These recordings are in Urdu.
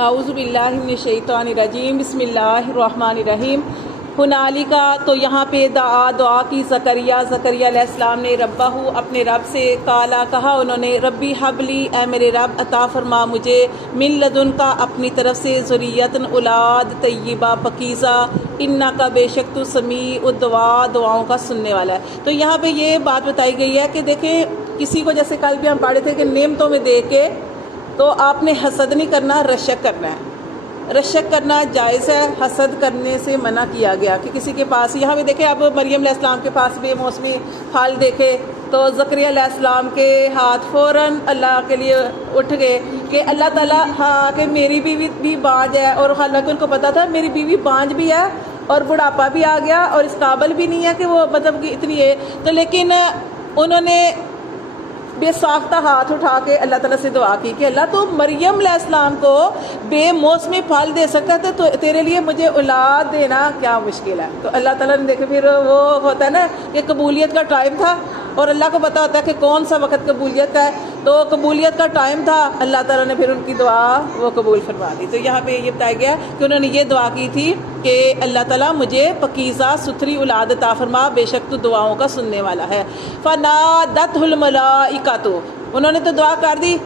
اعوذ باللہ من الشیطان الرجیم، بسم اللہ الرحمن الرحیم۔ ہنالکا، تو یہاں پہ دعا کی زکریا علیہ السلام نے ربہ، اپنے رب سے، کالا، کہا انہوں نے، ربی حبلی، اے میرے رب عطا فرما مجھے، من لدن کا، اپنی طرف سے، ذریتن، اولاد، طیبہ، پکیزہ، انکا، بے شک تو، سمیع الدعا، دعاؤں کا سننے والا ہے۔ تو یہاں پہ یہ بات بتائی گئی ہے کہ دیکھیں کسی کو، جیسے کل بھی ہم پڑھے تھے کہ نعمتوں میں دیکھ کے تو آپ نے حسد نہیں کرنا، رشک کرنا ہے۔ رشک کرنا جائز ہے، حسد کرنے سے منع کیا گیا کہ کسی کے پاس، یہاں بھی دیکھیں اب مریم علیہ السلام کے پاس بے موسمی پھل دیکھے تو زکریا علیہ السلام کے ہاتھ فوراً اللہ کے لیے اٹھ گئے کہ اللہ تعالیٰ، ہاں کہ میری بیوی بھی بانج ہے، اور حالانکہ ان کو پتا تھا میری بیوی بانج بھی ہے اور بڑھاپا بھی آ گیا اور اس قابل بھی نہیں ہے کہ وہ مطلب کہ اتنی ہے، تو لیکن انہوں نے بے ساختہ ہاتھ اٹھا کے اللہ تعالیٰ سے دعا کی کہ اللہ تو مریم علیہ السلام کو بے موسمی پھل دے سکتا ہے تو تیرے لیے مجھے اولاد دینا کیا مشکل ہے۔ تو اللہ تعالیٰ نے دیکھے، پھر وہ ہوتا ہے نا کہ قبولیت کا ٹائم تھا اور اللہ کو پتا ہوتا ہے کہ کون سا وقت قبولیت کا ہے، تو قبولیت کا ٹائم تھا، اللہ تعالیٰ نے پھر ان کی دعا وہ قبول فرما دی۔ تو یہاں پہ یہ بتایا گیا کہ انہوں نے یہ دعا کی تھی کہ اللہ تعالیٰ مجھے پکیزہ ستھری اولاد عطا فرما، بے شک تو دعاؤں کا سننے والا ہے۔ فنادتہ الملائکۃ، انہوں نے تو دعا کر دی،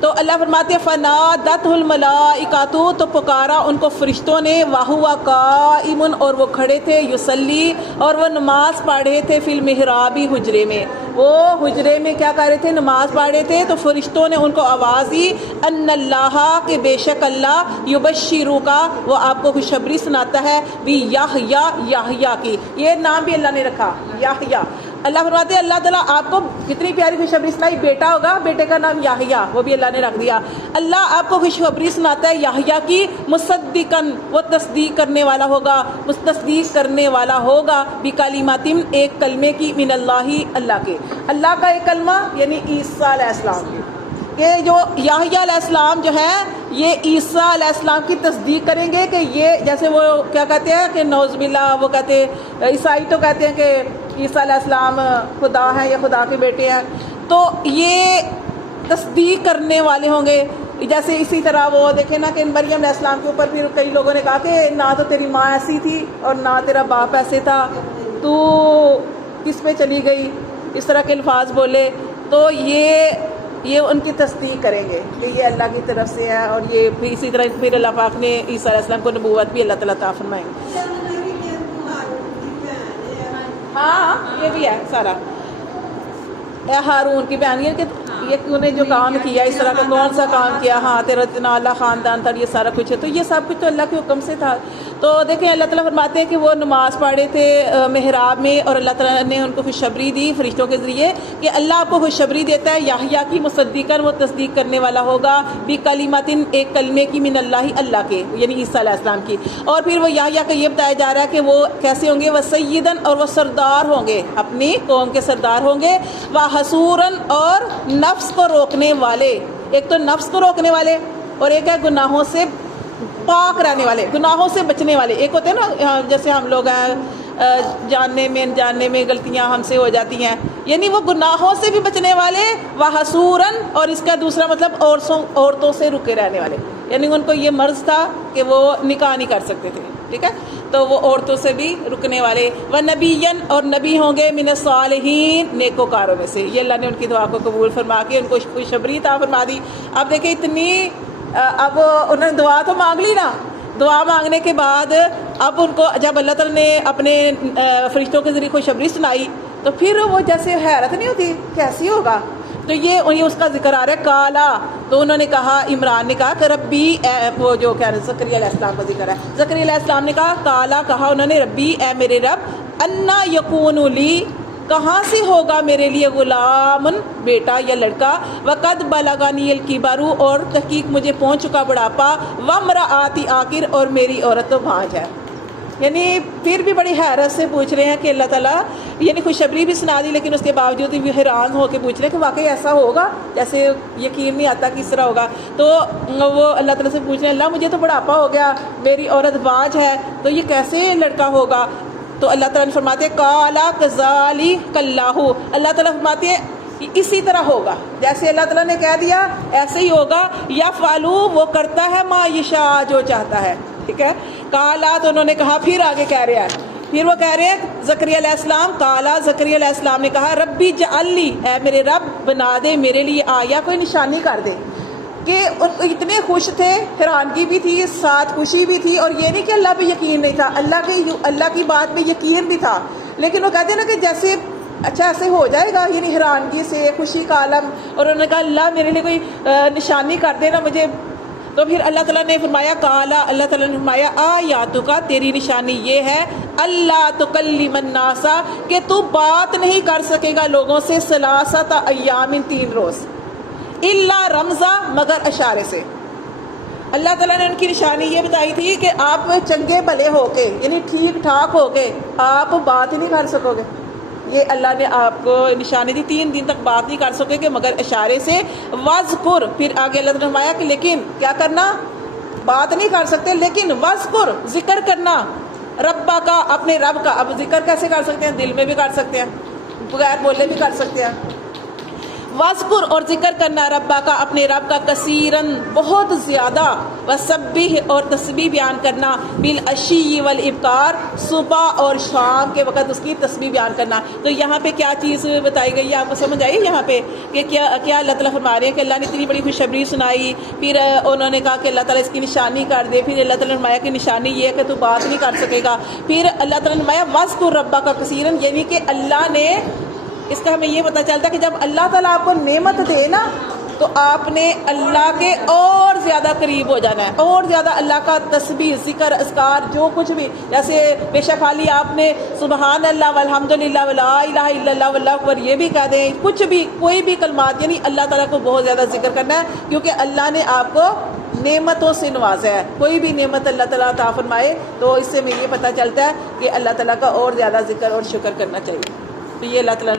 تو اللہ فرماتے ہیں فنادتہ الملائکۃ، تو پکارا ان کو فرشتوں نے، وہو قائم، اور وہ کھڑے تھے، یصلی، اور وہ نماز پڑھ رہے تھے، فی المحراب، حجرے میں، وہ حجرے میں کیا کر رہے تھے، نماز پڑھ رہے تھے، تو فرشتوں نے ان کو آواز دی، ان اللہ، کہ بے شک اللہ، یبشرک، وہ آپ کو خوشخبری سناتا ہے، بھی یحییٰ، یحییٰ کی، یہ نام بھی اللہ نے رکھا، یحییٰ۔ اللہ فرماتے ہیں اللہ تعالیٰ آپ کو کتنی پیاری خوشخبری سنائی، بیٹا ہوگا، بیٹے کا نام یحییٰ، وہ بھی اللہ نے رکھ دیا۔ اللہ آپ کو خوشخبری سناتا ہے یحییٰ کی، مصدقاً، وہ تصدیق کرنے والا ہوگا، تصدیق کرنے والا ہوگا، بکلمات، ایک کلمے کی، من اللہ، اللہ کے، اللہ کا ایک کلمہ یعنی عیسیٰ علیہ السلام کی، کہ جو یحییٰ علیہ السلام جو ہے یہ عیسیٰ علیہ السلام کی تصدیق کریں گے کہ یہ، جیسے وہ کیا کہتے ہیں کہ نعوذ باللہ، وہ کہتے ہیں عیسائی تو کہتے ہیں کہ عیسیٰ علیہ السلام خدا ہے یا خدا کے بیٹے ہیں، تو یہ تصدیق کرنے والے ہوں گے۔ جیسے اسی طرح وہ دیکھیں نا کہ مریم علیہ السلام کے اوپر پھر کئی لوگوں نے کہا کہ نہ تو تیری ماں ایسی تھی اور نہ تیرا باپ ایسے تھا، تو کس پہ چلی گئی، اس طرح کے الفاظ بولے، تو یہ ان کی تصدیق کریں گے کہ یہ اللہ کی طرف سے ہے، اور یہ پھر اسی طرح پھر اللہ پاک نے عیسیٰ علیہ السلام کو نبوت بھی اللہ تعالیٰ عطا فرمائیں گے۔ ہاں یہ بھی ہے سارا، اے ہارون کی بہن، یہ کہ یہ انہیں جو کام کیا، اس طرح کا کون سا کام کیا، ہاں تیرا اتنا اعلیٰ خاندان تھا، یہ سارا کچھ ہے، تو یہ سب کچھ تو اللہ کے حکم سے تھا۔ تو دیکھیں اللہ تعالیٰ فرماتے ہیں کہ وہ نماز پڑھے تھے محراب میں، اور اللہ تعالیٰ نے ان کو خوشخبری دی فرشتوں کے ذریعے کہ اللہ آپ کو خوشخبری دیتا ہے یحییٰ کی، مصدقاً، وہ تصدیق کرنے والا ہوگا، بکلمات، ایک کلمے کی، من اللہ، اللہ کے، یعنی عیسیٰ علیہ السلام کی۔ اور پھر وہ یحییٰ کا یہ بتایا جا رہا ہے کہ وہ کیسے ہوں گے، وہ سیداً، اور وہ سردار ہوں گے، اپنی قوم کے سردار ہوں گے، وہ حصوراً، اور نفس کو روکنے والے، ایک تو نفس کو روکنے والے اور ایک ہے گناہوں سے پاک رہنے والے، گناہوں سے بچنے والے۔ ایک ہوتے ہیں نا جیسے ہم لوگ ہیں جاننے میں انجاننے میں غلطیاں ہم سے ہو جاتی ہیں، یعنی وہ گناہوں سے بھی بچنے والے، وحصوراً، اور اس کا دوسرا مطلب عورتوں سے رکے رہنے والے، یعنی ان کو یہ مرض تھا کہ وہ نکاح نہیں کر سکتے تھے، ٹھیک ہے، تو وہ عورتوں سے بھی رکنے والے، ونبیًا، اور نبی ہوں گے، من الصالحین، نیکوکاروں میں سے۔ یہ اللہ نے ان کی دعا کو قبول فرما کے ان کو خوشخبری عطا فرما دی۔ اب دیکھیں اتنی، اب انہوں نے دعا تو مانگ لی نا، دعا مانگنے کے بعد اب ان کو جب اللہ تعالیٰ نے اپنے فرشتوں کے ذریعے خوشخبری سنائی تو پھر وہ جیسے حیرت نہیں ہوتی کیسی ہوگا، تو یہ اس کا ذکر آ رہا ہے، کالا، تو انہوں نے کہا، عمران نے کہا کہ ربی، وہ جو کہہ رہے زکریا علیہ السلام کا ذکر ہے، زکریا علیہ السلام نے کہا، کالا، کہا انہوں نے، ربی، اے میرے رب، انا یکون لی، کہاں سے ہوگا میرے لیے، غلام، بیٹا یا لڑکا، وقد بلغنی الکبر، اور تحقیق مجھے پہنچ چکا بڑھاپا، وامرأتی عاقر، اور میری عورت تو بھانج ہے۔ یعنی پھر بھی بڑی حیرت سے پوچھ رہے ہیں کہ اللہ تعالیٰ، یعنی خوشخبری بھی سنا دی لیکن اس کے باوجود بھی حیران ہو کے پوچھ رہے ہیں کہ واقعی ایسا ہوگا، جیسے یقین نہیں آتا کس طرح ہوگا۔ تو وہ اللہ تعالیٰ سے پوچھ رہے ہیں، اللہ مجھے تو بڑھاپا ہو گیا، میری عورت بانج ہے، تو یہ کیسے لڑکا ہوگا؟ تو اللہ تعالیٰ نے فرماتے ہیں، کالا کذالک اللہ، اللہ تعالیٰ فرماتے ہیں اسی طرح ہوگا جیسے اللہ تعالیٰ نے کہہ دیا ایسے ہی ہوگا. یفعلو وہ کرتا ہے ما یشاء جو چاہتا ہے. ٹھیک ہے. کالا تو انہوں نے کہا, پھر آگے کہہ رہے ہیں, پھر وہ کہہ رہے ہیں زکریا علیہ السلام, کالا زکریا علیہ السلام نے کہا ربی جعل لی, اے میرے رب بنا دے میرے لیے آیا, کوئی نشانی کر دے. کہ اتنے خوش تھے, حیرانگی بھی تھی, ساتھ خوشی بھی تھی, اور یہ نہیں کہ اللہ پہ یقین نہیں تھا, اللہ کی بات پہ یقین بھی تھا, لیکن وہ کہتے ہیں نا کہ جیسے اچھا ایسے ہو جائے گا, یعنی حیرانگی سے خوشی کا عالم. اور انہوں نے کہا اللہ میرے لیے کوئی نشانی کر دینا مجھے. تو پھر اللہ تعالیٰ نے فرمایا, کالا اللہ تعالیٰ نے فرمایا آیاتک کا تیری نشانی یہ ہے, اللہ تکلم الناس کہ تو بات نہیں کر سکے گا لوگوں سے, ثلاثۃ ایام 3 روز, الا رمزا مگر اشارے سے. اللہ تعالیٰ نے ان کی نشانی یہ بتائی تھی کہ آپ چنگے بھلے ہو کے, یعنی ٹھیک ٹھاک ہو کے آپ بات ہی نہیں کر سکو گے. یہ اللہ نے آپ کو نشانی دی, 3 دن تک بات نہیں کر سکے گے مگر اشارے سے. وذکر, پھر آگے اللہ نے فرمایا کہ لیکن کیا کرنا, بات نہیں کر سکتے لیکن وذکر ذکر کرنا, ربا کا اپنے رب کا. اب ذکر کیسے کر سکتے ہیں, دل میں بھی کر سکتے ہیں, بغیر بولے بھی کر سکتے ہیں. وذکر اور ذکر کرنا ربا کا اپنے رب کا, کثیرن بہت زیادہ, وسبح اور تسبیح بیان کرنا, بالعشی والابکار صبح اور شام کے وقت اس کی تسبیح بیان کرنا. تو یہاں پہ کیا چیز بتائی گئی ہے, آپ کو سمجھ آئی یہاں پہ کہ کیا اللہ تعالیٰ فرما رہے ہیں کہ اللہ نے اتنی بڑی خوشخبری سنائی, پھر انہوں نے کہا کہ اللہ تعالیٰ اس کی نشانی کر دے, پھر اللہ تعالیٰ نے فرمایا کہ نشانی یہ ہے کہ تو بات نہیں کر سکے گا, پھر اللہ تعالیٰ نے فرمایا وذکر ربا کا کثیرن, یعنی کہ اللہ نے, اس کا ہمیں یہ پتہ چلتا ہے کہ جب اللہ تعالیٰ آپ کو نعمت دے نا تو آپ نے اللہ کے اور زیادہ قریب ہو جانا ہے, اور زیادہ اللہ کا تسبیح ذکر اذکار جو کچھ بھی, جیسے بے شک خالی آپ نے سبحان اللہ والحمدللہ ولا الہ الا اللہ واللہ اکبر یہ بھی کہہ دیں, کچھ بھی کوئی بھی کلمات, یعنی اللہ تعالیٰ کو بہت زیادہ ذکر کرنا ہے, کیونکہ اللہ نے آپ کو نعمتوں سے نوازا ہے. کوئی بھی نعمت اللہ تعالیٰ عطا فرمائے تو اس سے ہمیں یہ پتہ چلتا ہے کہ اللہ تعالیٰ کا اور زیادہ ذکر اور شکر کرنا چاہیے. تو یہ اللہ تعالیٰ